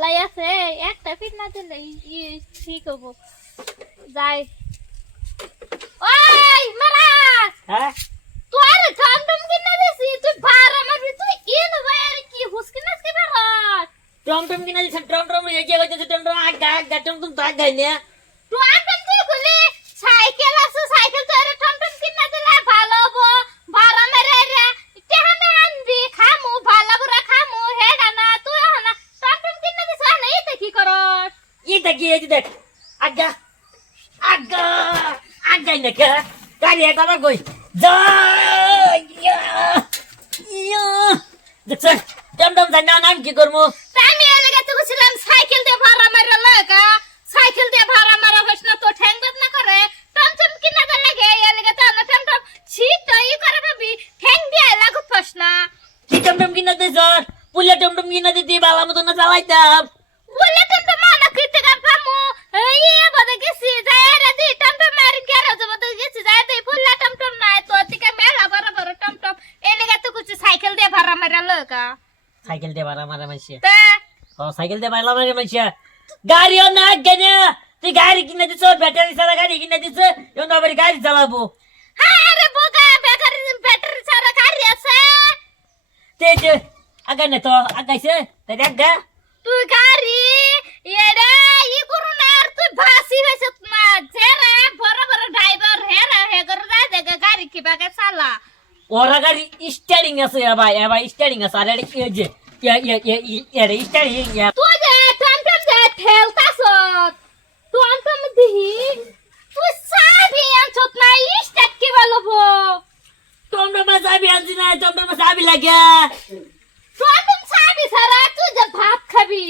ভালাই আছে একটা ফিট না দিলে ঠিক হবো যাই ওই মারা হ্যাঁ তোর টমটম কিনা দিছি তুই ভাড়া মারবি তুই ইন ভাই আর কি হুসকি নাসকি ভাড়া টমটম কিনা দিছ টমটম এই যে হইছে টমটম আগা টমটম তো আগাই না টমটম তুই বলি সাইকেল আছে সাইকেল তোর টমটম কিনা দিলে ভালো হবো ভাড়া মেরে রে তেহানে আনবি খামু ভালো করে খামু হেডা না তুই না টমটম কিনা দিছ না এতে কি করস এটা কি এই যে দেখ আগা আগা আগাই না কে গাড়ি একবার কই যা ইয়া দেখছ টমটম জানা নাম কি করমু আমি এলে গেতে বলছিলাম সাইকেল দিয়ে ভাড়া মারা লাগা সাইকেল দিয়ে ভাড়া মারা হস না তো ঠ্যাং না করে টমটম কিনা দে লাগে এলে গেতে না টমটম ছিট ই করে ভাবি ঠ্যাং দিয়ে লাগু ফস না কি টমটম কিনা দিছ পুলে টমটম কিনা দিতি বালা মত না চালাইতাম বলে টমটম না কিতে গা ফামু এই বদে গেছি যায় রে দি টমটম মারি গ্যারেজ বদে গেছি যায় দে পুলা টমটম নাই তো থেকে মেলা বড় বড় টমটম এলে গেতে কুছ সাইকেল দিয়ে ভাড়া মারা লাগা সাইকেল দে বারা মারা মাইছে তে ও সাইকেল দে বালা মারা মাইছে গাড়িও না গনে তুই গাড়ি কিনা দিছ ব্যাটারি ছাড়া গাড়ি কিনা দিছ এখন আবার গাড়ি চালাবো আরে বোকা ব্যাটারি ছাড়া গাড়ি আছে তে যে আগাই না তো আগাইছে তাই দেখ তুই গাড়ি এরে ই করু না আর তুই ভাসি হইছত না জেরা বড় বড় ড্রাইভার হেরা হে করে যা দেখে গাড়ি কি বাগে চালা ওরা গাড়ি স্টারিং আছে ভাই স্টারিং আছে আরে কি যে এর স্টারিং তুই যে টমটম যে ঠেলতাছ টমটম দিহি তুই সাবি আনছত না ইস্টাক কি বলবো টমটম চাবি আনছি না টমটম চাবি লাগে টমটম সাবি সারা তুই যে ভাত খাবি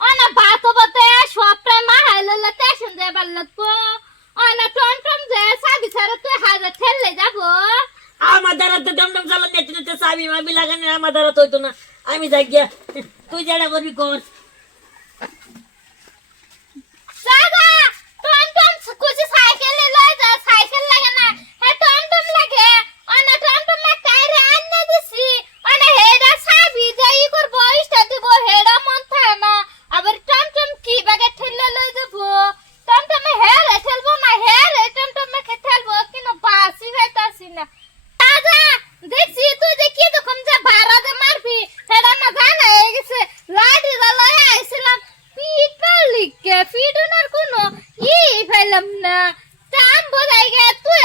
অনা ভাত বতে সবটাই মা হাইলে স্টেশন যে বলতো অনা টমটম যে সাবি সারা তুই হাজার ঠেললে যাবো আমার দ্বারা তো টমটম চালাতে যেতে চাবি মাবি লাগানো আমার দ্বারা তো হইতো না আমি যাই গিয়া তুই যেটা করবি কর দাদা টমটম কুছি সাইকেল লই যা সাইকেল লাগে না হে টমটম লাগে অনা টমটম মে কাইরে আননে দিছি অনা হেডা সাবি যাই করব ইস্টা দিব হেডা মন থাকে না আবার টমটম কি বাগে ঠেলে লই দেব টমটম হেরে ঠেলবো না হেরে টমটম মে ঠেলবো কিনো বাসি হইতাছি না দাদা দেখছি তুই যে কি রকম যে ভাড়া দে মারবি হেডা না জানা হয়ে গেছে লাডি দা লই আইছিলাম পিট লিখে ফিডনার কোনো ই ফেলাম না টাম বলাই গে তুই